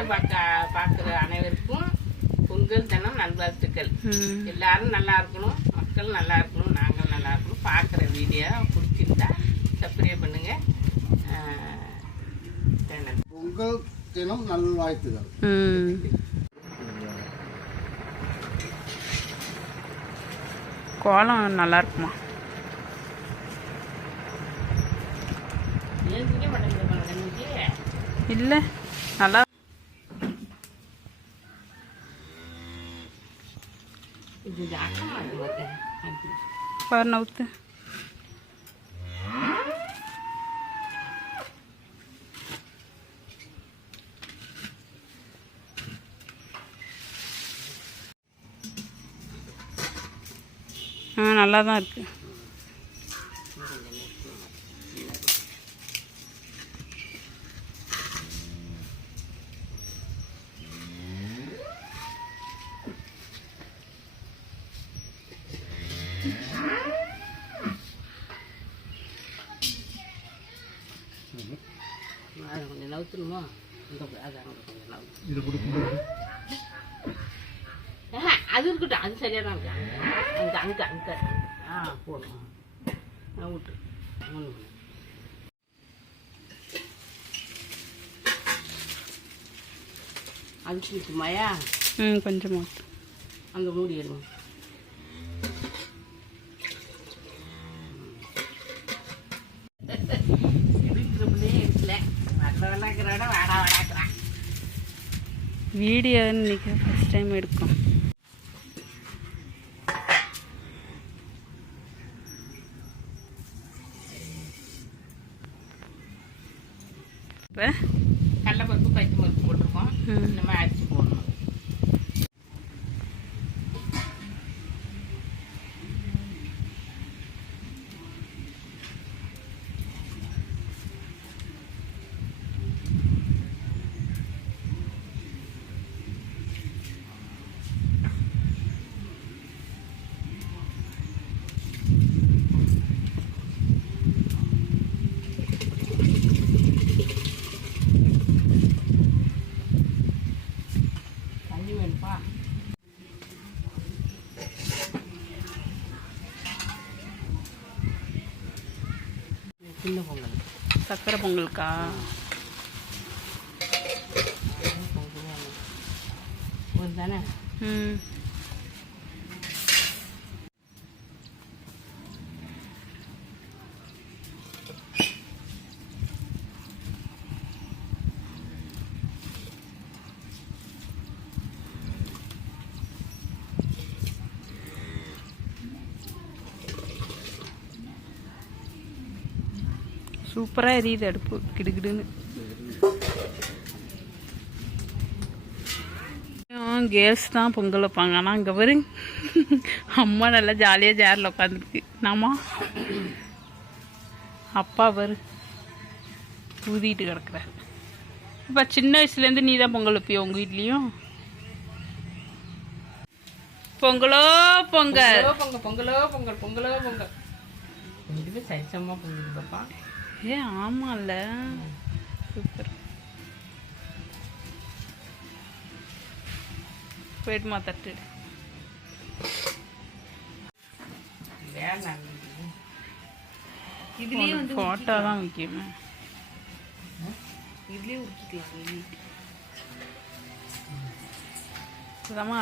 Video பார்க்க பார்க்குற அனைவருக்கும் பொங்கல் தினம் நல்வாழ்த்துக்கள். எல்லாரும் நல்லா இருக்கணும் மக்கள் நல்லா இருக்கணும் நாங்கள் நல்லா இருக்கணும். பார்க்குற வீடியோ பிடிச்சிருந்தா சப்ஸ்கிரைப் பண்ணுங்க. பொங்கல் தினம் நல்வாழ்த்துகள் ம். கோலம் நல்லா இருக்குமா? இல்லை நல்லா இது ஜாக்கிரமா ஆ நல்லா தான் இருக்குது நவுத்தணுமா இந்த அது அங்கே அது இருக்கட்டும். அது சரியாக தான் இருக்கு? அங்கே அங்கே அங்கே. ஆ போடும் ஆ விட்டு. ஒன்று நிற்குமாயா ம் கொஞ்சம் ஊத்து அந்த மூடி எடுங்க வீடியோ இன்னைக்கு ஃபஸ்ட் டைம் எடுக்கும். இப்போ கடலப்பருப்பு பச்சை பருப்பு போட்டிருக்கோம். இந்த மாதிரி அரிசி போடணும். சின்ன பொங்கல். சக்கரை பொங்கலுக்கா? ஒரு தானே? ம். சூப்பராக எரியுது அடுப்பு. கிடுகிடுன்னு கேர்ள்ஸ் தான் பொங்கல் வைப்பாங்க. ஆனால் அங்கே பாரு. அம்மா நல்லா ஜாலியாக சேரில் உட்காந்துருக்கு நாமா அப்பா பாரு. ஊதிட்டு கிடக்குறாரு. இப்போ சின்ன வயசுலேருந்து நீ தான் பொங்கல் வைப்பியோ உங்கள் வீட்லேயும்? பொங்கலோ பொங்கல். பொங்கல் பொங்கலோ பொங்கல் பொங்கலோ பொங்கல் சரிசமாக பொங்கல் ஏ ஆமாம்ல சூப்பர். போயிட்டுமா தட்டு. இதுலேயே வந்து ஃபோட்டோ தான் முக்கியமா. இதுலேயே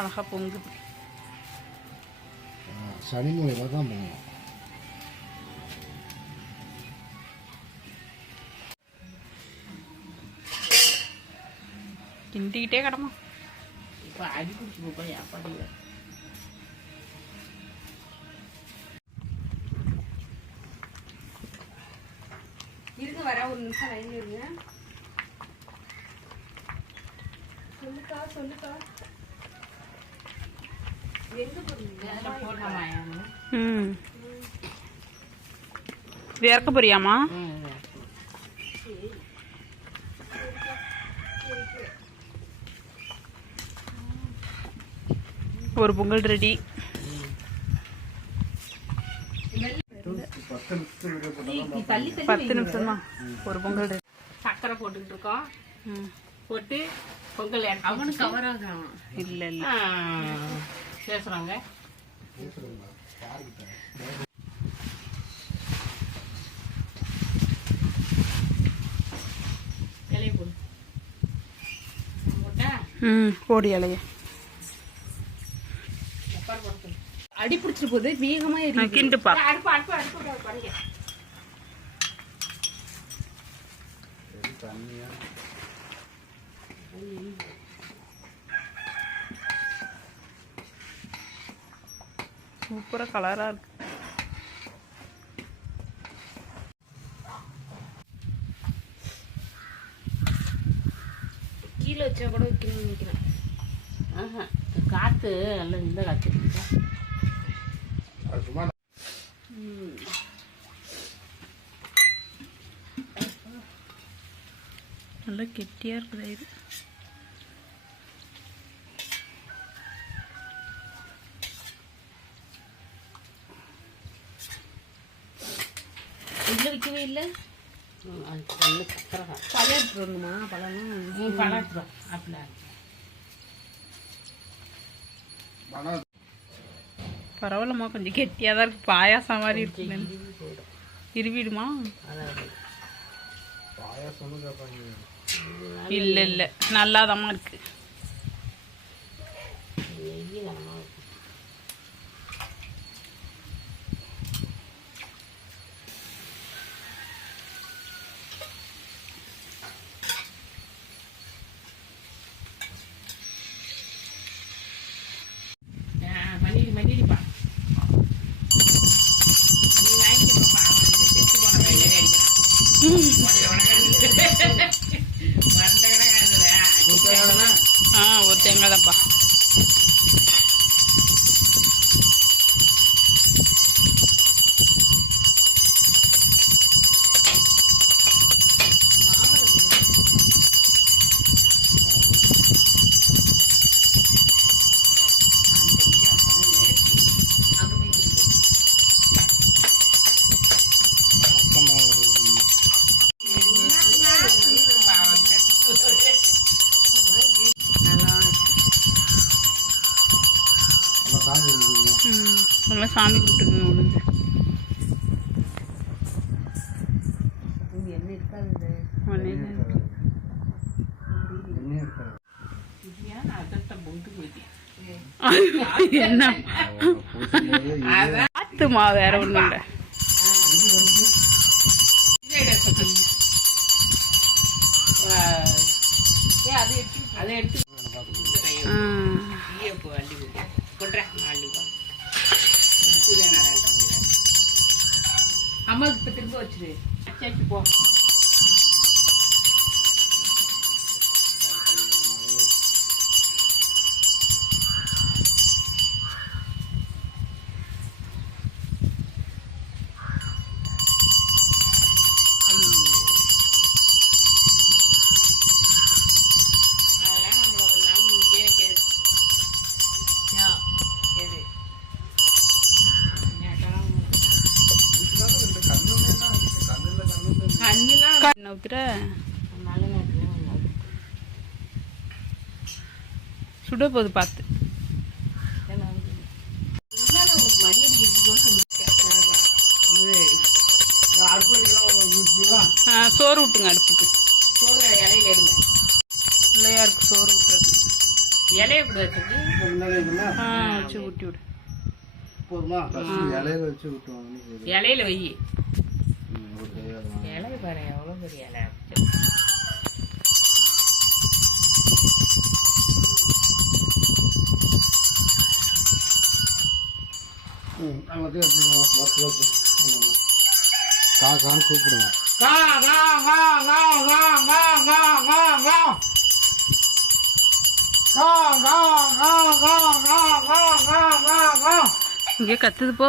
அழகாக பொங்குது. சனி மூலையில் தான் போகணும். கிண்டிக்கிட்டே கிடமா இப்போ அடி பிடிச்சி போய் அப்படி இருங்க வர ஒரு நிமிஷம் லைன்ல இருங்க சொல்லுக்கா சொல்லுக்கா எங்க போறீங்க போடலாமாயா ம் இது இறக்க போறியாமா ஒரு பொங்கல் ரெடி பத்து நிமிஷமா ஒரு பொங்கல் ரெடி சக்கரை போட்டுக்கிட்டு இருக்கோம். போட்டு பொங்கல் அவனுக்கு கவர் ஆகும். இல்லை இல்லை. பேசுகிறாங்க ம் போடி இலையை. அடி பிடிச்சிட்டு போகுது. வேகமா எரியுது அடுப்பு அடுப்பு அடுப்பு பண்ணுங்க சூப்பராக கலராக இருக்கு. கீழே வச்சா கூட வைக்கணும்னு நினைக்கிறேன். ஆஹா காற்று நல்லா இந்த காற்று நல்லா கெட்டியா இருக்குது இது. இதில் விற்கவே இல்லை? பழம் எடுத்துருணுமா பழம்? பழம் எடுத்துருவோம் அப்படிலாம் பரவாயில்லம்மா கொஞ்சம் கெட்டியாக தான் இருக்கு. பாயாசம் மாதிரி இருக்குது இருவிடுமா? இல்லை இல்லை. நல்லாதாம்மா இருக்குது சாமி கும்பிட்டுங்க உளுந்து. என்ன இருக்காது என்ன? ஆத்துமா வேற ஒண்ணும் இல்லை. அதை எடுத்து அம்மாவுக்கு இப்ப திரும்ப வச்சிரு சரி, போ இருக்கு கூட செஞ்சுட்டேன். ஆ சோறு விட்டுங்க அடுப்புக்கு. சோறு இலையில எடுங்க பிள்ளையா இருக்கு சோறு விட்டுறது இலைய கூட வச்சு ஊட்டி விடு. போதுமா? இலையில வச்சு விட்டுவாங்க இலையில வை. இலைய பாரு எவ்வளோ பெரிய இலை ம் எல்லாத்தையும் எடுத்துக்கோங்க பத்து பத்து ஆமாம்மா கா கான்னு கூப்பிடுங்க கா கா கா கா கா கா கா கா கா கா கா கா கா கா கா கா கா கா இங்கே கத்துது போ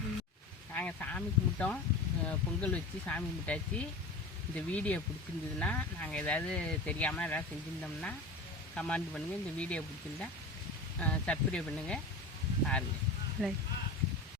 சாமி கும்பிட்டோம். பொங்கல் வச்சு சாமி கும்பிட்டாச்சு. இந்த வீடியோ பிடிச்சிருந்ததுன்னா நாங்கள் ஏதாவது தெரியாமல் ஏதாவது செஞ்சுருந்தோம்னா கமெண்ட் பண்ணுங்கள் இந்த வீடியோ பிடிச்சிருந்தா சப்ஸ்கிரைப் பண்ணுங்கள் பாருங்கள் லைக்